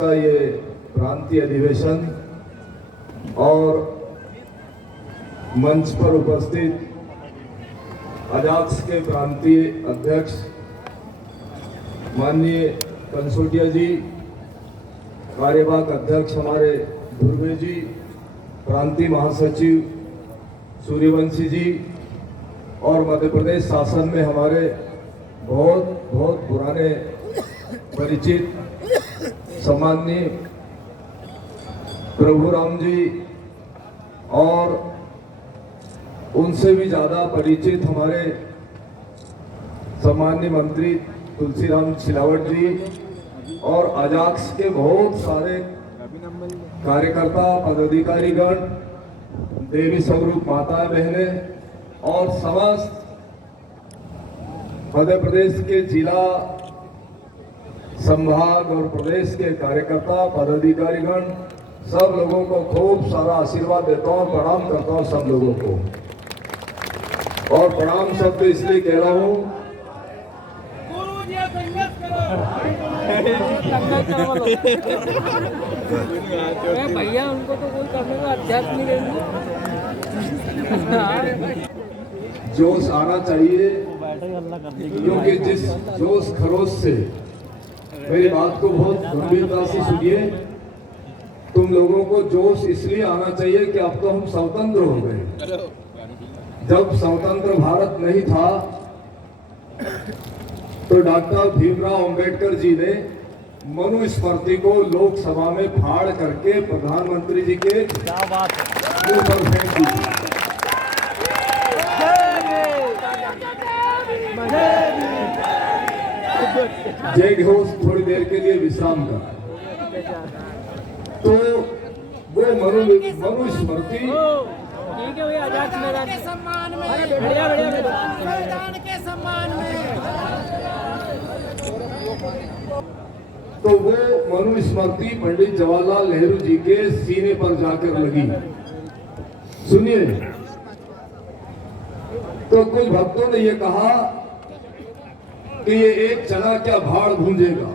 का ये प्रांतीय अधिवेशन और मंच पर उपस्थित अजाक्स के प्रांतीय अध्यक्ष माननीय कंसोटिया जी, कार्यवाहक अध्यक्ष हमारे धुर्वे जी, प्रांतीय महासचिव सूर्यवंशी जी और मध्य प्रदेश शासन में हमारे बहुत पुराने परिचित सम्माननीय प्रभुराम जी और उनसे भी ज्यादा परिचित हमारे सम्माननीय मंत्री तुलसीराम सिलावट जी और अजाक्स के बहुत सारे कार्यकर्ता पदाधिकारीगण, देवी स्वरूप माताएं बहनें और समस्त मध्य प्रदेश के जिला संभाग और प्रदेश के कार्यकर्ता पदाधिकारीगण, सब लोगों को खूब सारा आशीर्वाद देता हूँ, प्रणाम करता हूँ सब लोगों को। और प्रणाम शब्द इसलिए कह रहा हूँ भैया, उनको तो कोई करने का अभ्यास नहीं करेंगे। जोश आना चाहिए, क्योंकि जिस जोश खरोश से मेरी बात को बहुत गंभीरता से सुनिए। तुम लोगों को जोश इसलिए आना चाहिए कि अब तो हम स्वतंत्र हो गए। जब स्वतंत्र भारत नहीं था तो डॉक्टर भीमराव अंबेडकर जी ने मनुस्मृति को लोकसभा में फाड़ करके प्रधानमंत्री जी के मुंह पर फेंक दी। जय घोष थोड़ी देर के लिए विश्राम कर। तो वो मनुस्मृति ठीक है भैया, आजाद मैदान के सम्मान में, संविधान के सम्मान में, तो वो मनुस्मृति पंडित जवाहरलाल नेहरू जी के सीने पर जाकर लगी। सुनिए, तो कुछ भक्तों ने ये कहा कि ये एक चना क्या भाड़ भूंजेगा।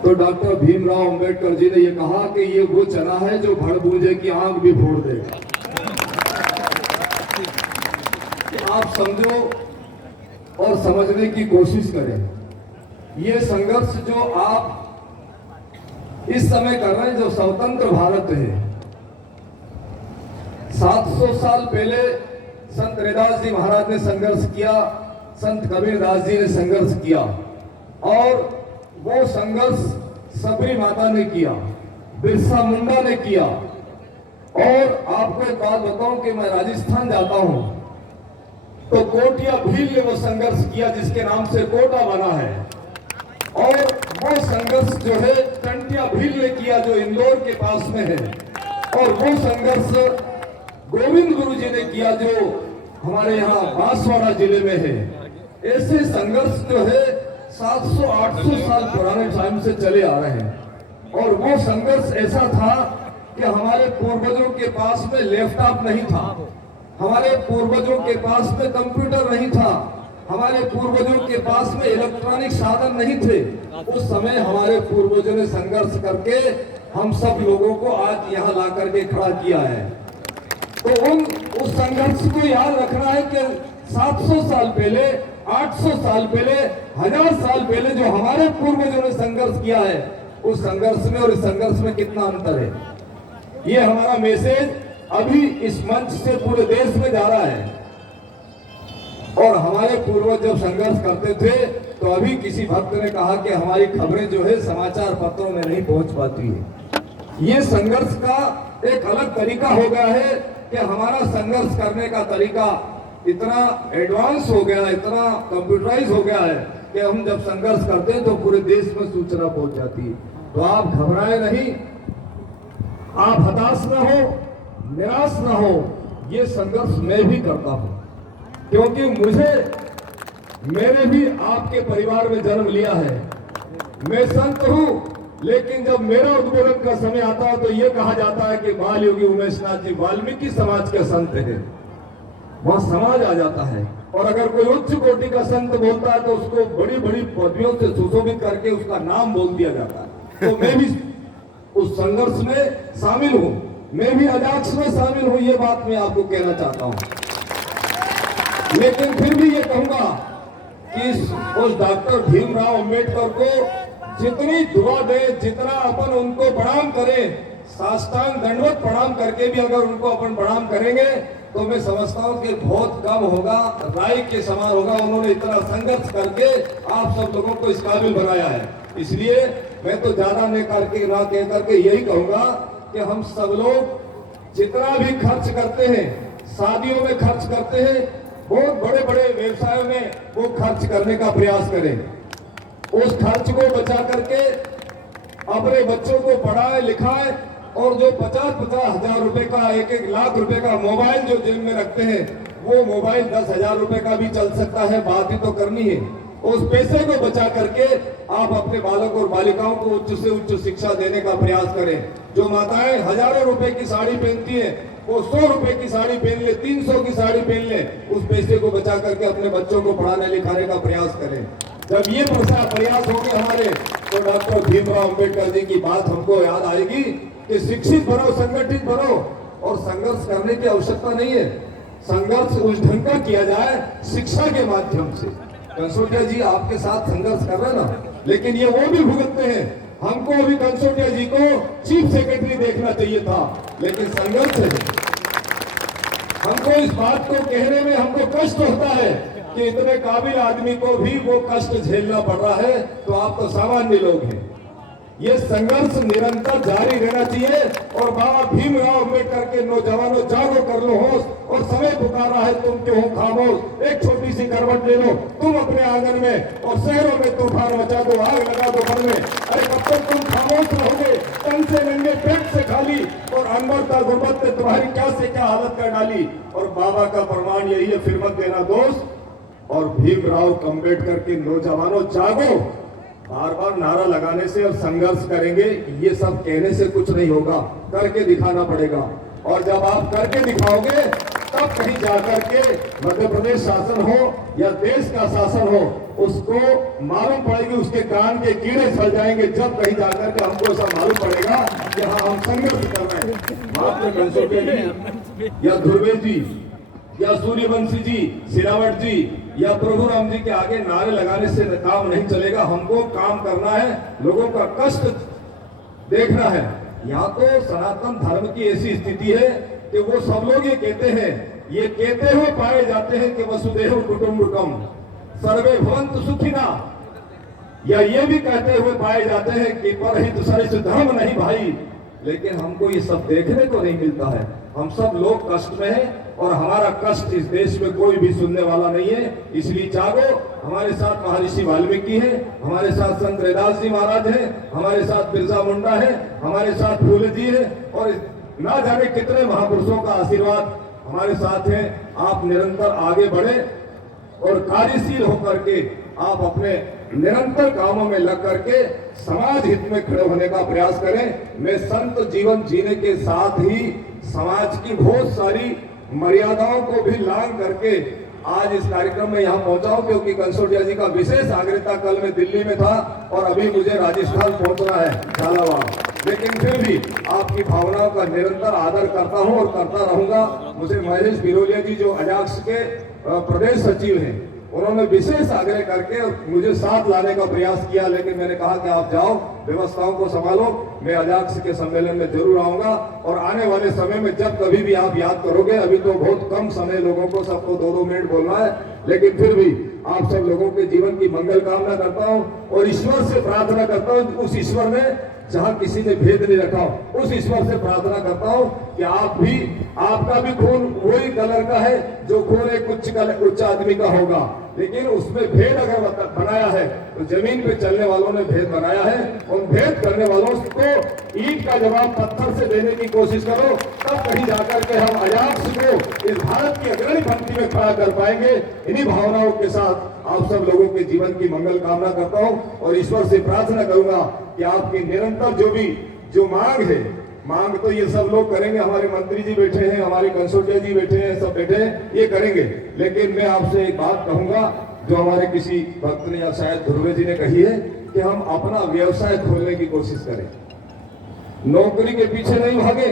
तो डॉक्टर भीमराव अंबेडकर जी ने ये कहा कि ये वो चना है जो भड़ भूंजे की आंख भी फोड़ देगा। आप समझो और समझने की कोशिश करें। ये संघर्ष जो आप इस समय कर रहे हैं, जो स्वतंत्र भारत है, 700 साल पहले संत रैदास जी महाराज ने संघर्ष किया, संत कबीरदास जी ने संघर्ष किया और वो संघर्ष सबरी माता ने किया, बिरसा मुंडा ने किया। और आपको एक बात बताऊं कि मैं राजस्थान जाता हूं तो कोटिया भील ने वो संघर्ष किया जिसके नाम से कोटा बना है। और वो संघर्ष जो है टंटिया भील ने किया जो इंदौर के पास में है। और वो संघर्ष गोविंद गुरु जी ने किया जो हमारे यहाँ बांसवाड़ा जिले में है। ऐसे संघर्ष जो है 700-800 साल पुराने टाइम से चले आ रहे हैं। और वो संघर्ष ऐसा था कि हमारे पूर्वजों के पास में लैपटॉप नहीं था, हमारे पूर्वजों के पास में कंप्यूटर नहीं था, हमारे पूर्वजों के पास में इलेक्ट्रॉनिक साधन नहीं थे। उस समय हमारे पूर्वजों ने संघर्ष करके हम सब लोगों को आज यहाँ ला करके खड़ा किया है। तो उस संघर्ष को याद रखना है कि 700 साल पहले, 800 साल पहले, 1000 साल पहले जो हमारे पूर्वजों ने संघर्ष किया है, उस संघर्ष में और इस संघर्ष में कितना अंतर है। ये हमारा मैसेज अभी इस मंच से पूरे देश में जा रहा है। और हमारे पूर्वज जब संघर्ष करते थे तो अभी किसी भक्त ने कहा कि हमारी खबरें जो है समाचार पत्रों में नहीं पहुंच पाती है। ये संघर्ष का एक अलग तरीका हो गया है कि हमारा संघर्ष करने का तरीका इतना एडवांस हो गया, इतना कंप्यूटराइज हो गया है कि हम जब संघर्ष करते हैं तो पूरे देश में सूचना पहुंच जाती है। तो आप घबराए नहीं, आप हताश न हो, निराश न हो। ये संघर्ष मैं भी करता हूं, क्योंकि मैंने भी आपके परिवार में जन्म लिया है। मैं संत हूं, लेकिन जब मेरा उद्बोधन का समय आता है तो ये कहा जाता है कि बाल योगी उमेशनाथ जी वाल्मीकि समाज के संत हैं। वहां समाज आ जाता है। और अगर कोई उच्च कोटि का संत बोलता है तो उसको बड़ी बड़ी पदवियों से सुशोभित करके उसका नाम बोल दिया जाता है। तो मैं भी उस संघर्ष में शामिल हूं, मैं भी अजाक्स में शामिल हूं, ये बात मैं आपको कहना चाहता हूं। लेकिन फिर भी ये कहूंगा कि उस डॉक्टर भीमराव अंबेडकर को जितनी दुआ दे, जितना अपन उनको प्रणाम करें, साष्टांग दंडवत प्रणाम करके भी अगर उनको अपन प्रणाम करेंगे तो मैं समझता हूं कि बहुत कम होगा, राय के समान होगा। उन्होंने इतना संघर्ष करके आप सब लोगों को इस काबिल बनाया है। इसलिए मैं तो ज्यादा नहीं करके ना कह करके यही कहूंगा कि हम सब लोग जितना भी खर्च करते हैं, शादियों में खर्च करते हैं, बहुत बड़े बड़े व्यवसायों में वो खर्च करने का प्रयास करें। उस खर्च को बचा करके अपने बच्चों को पढ़ाए लिखाए, और जो 50-50 हजार रुपए का, 1-1 लाख रुपए का मोबाइल जो जेब में रखते हैं, वो मोबाइल 10,000 रुपए का भी चल सकता है, बात ही तो करनी है। उस पैसे को बचा करके आप अपने बालक और बालिकाओं को उच्च से उच्च शिक्षा देने का प्रयास करें। जो माताएं हजारों रुपए की साड़ी पहनती है, वो 100 रुपए की साड़ी पहन ले, 300 की साड़ी पहन ले, उस पैसे को बचा करके अपने बच्चों को पढ़ाने लिखाने का प्रयास करें। जब ये प्रयास होंगे हमारे, तो डॉक्टर भीमराव अंबेडकर जी की बात हमको याद आएगी कि शिक्षित बनो, संगठित बनो, और संघर्ष करने की आवश्यकता नहीं है। संघर्ष उस ढंग का किया जाए शिक्षा के माध्यम से। कंसोटिया जी आपके साथ संघर्ष कर रहे ना, लेकिन ये वो भी भुगतते हैं। हमको अभी कंसोटिया जी को चीफ सेक्रेटरी देखना चाहिए था, लेकिन संघर्ष है। हमको इस बात को कहने में हमको कष्ट होता है कि इतने काबिल आदमी को भी वो कष्ट झेलना पड़ रहा है, तो आप तो सामान्य लोग हैं। ये संघर्ष निरंतर जारी रहना चाहिए। और बाबा भीमराव अंबेडकर के नौजवानों, जागो, कर लो होश, और समय पुकारा है, तुम क्यों हो खामोश। एक छोटी सी करवट ले लो तुम अपने आंगन में, और शहरों में तूफान मचा दो, आग लगा दो घर में। अरे कब तक तुम खामोश रहोगे, तन से नंगे, पेट से खाली, और अनमरता गुर्बत ने तुम्हारी क्या से क्या हालत कर डाली। और बाबा का प्रमाण यही है, फिर मत देना दोस्त। और भीमराव अंबेडकर के नौजवानों, जागो। बार बार नारा लगाने से और संघर्ष करेंगे, ये सब कहने से कुछ नहीं होगा, करके दिखाना पड़ेगा। और जब आप करके दिखाओगे, तब कहीं जाकर के मध्य प्रदेश शासन हो या देश का शासन हो, उसको मालूम पड़ेगी, उसके कान के कीड़े फल जाएंगे। जब कहीं जाकर के हमको ऐसा मालूम पड़ेगा कि हाँ हम संघर्ष कर रहे हैं। महात्मा कंसोटिया जी या ध्रुवे जी या सूर्यवंशी जी, सिरावट जी या प्रभु राम जी के आगे नारे लगाने से काम नहीं चलेगा। हमको काम करना है, लोगों का कष्ट देखना है। यहाँ तो सनातन धर्म की ऐसी स्थिति है कि वो सब लोग ये कहते हुए पाए जाते हैं कि वसुदेव कुटुंबकम सर्वे भवन्तु सुखिना, या ये भी कहते हुए पाए जाते हैं कि परहित सरिस धर्म नहीं भाई। लेकिन हमको ये सब देखने को नहीं मिलता है। हम सब लोग कष्ट में हैं, और हमारा कष्ट इस देश में कोई भी सुनने वाला नहीं है। इसलिए जागो। हमारे साथ महर्षि वाल्मीकि है, हमारे साथ संत रैदास जी महाराज हैं, हमारे साथ बिरसा मुंडा है, हमारे साथ फूले जी है, और ना जाने कितने महापुरुषों का आशीर्वाद हमारे साथ है। आप निरंतर आगे बढ़े और कार्यशील होकर के आप अपने निरंतर कामों में लग करके समाज हित में खड़े होने का प्रयास करें। मैं संत जीवन जीने के साथ ही समाज की बहुत सारी मर्यादाओं को भी लांघ करके आज इस कार्यक्रम में यहाँ पहुंचा हूं, क्योंकि कंसोटिया जी का विशेष आग्रह था। कल मैं दिल्ली में था और अभी मुझे राजस्थान पहुंचना है, झालावाड़। लेकिन फिर भी आपकी भावनाओं का निरंतर आदर करता हूं और करता रहूंगा। मुझे महेश बिरोलिया जी जो अजाक्स के प्रदेश सचिव हैं, उन्होंने विशेष आग्रह करके मुझे साथ लाने का प्रयास किया, लेकिन मैंने कहा कि आप जाओ, व्यवस्थाओं को संभालो, मैं अजाक्स के सम्मेलन में जरूर आऊंगा। और आने वाले समय में जब कभी भी आप याद करोगे, अभी तो बहुत कम समय, लोगों को सबको 2-2 मिनट बोलना है, लेकिन फिर भी आप सब लोगों के जीवन की मंगल कामना करता हूं और ईश्वर से प्रार्थना करता हूं, उस ईश्वर ने जहां किसी ने भेद नहीं रखा, उस ईश्वर से प्रार्थना करता हूं कि आपका भी खून वही कलर का है जो खून एक उच्च आदमी का होगा। लेकिन उसमें भेद अगर बनाया है तो जमीन पे चलने वालों ने भेद बनाया है। उन भेद करने वालों को ईंट का जवाब पत्थर से देने की कोशिश करो, तब कहीं जाकर के हम अजाक्स को इस भारत की अग्रणी पंक्ति में खड़ा कर पाएंगे। इन्हीं भावनाओं के साथ आप सब लोगों के जीवन की मंगल कामना करता हूं और ईश्वर से प्रार्थना करूंगा कि आपकी निरंतर जो मांग तो ये सब लोग करेंगे। हमारे मंत्री जी बैठे हैं, हमारे कंसोटिया जी बैठे हैं, सब बैठे हैं, ये करेंगे। लेकिन मैं आपसे एक बात कहूंगा जो हमारे किसी भक्त ने या शायद ध्रुवे जी ने कही है कि हम अपना व्यवसाय खोलने की कोशिश करें, नौकरी के पीछे नहीं भागे।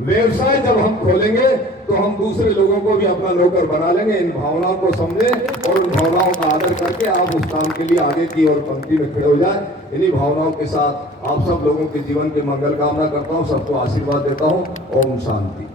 व्यवसाय जब हम खोलेंगे तो हम दूसरे लोगों को भी अपना नौकर बना लेंगे। इन भावनाओं को समझें और उन भावनाओं का आदर करके आप उस काम के लिए आगे की ओर पंक्ति में खड़े हो जाएं। इन्हीं भावनाओं के साथ आप सब लोगों के जीवन के मंगल कामना करता हूं, सबको आशीर्वाद देता हूं। ओम शांति।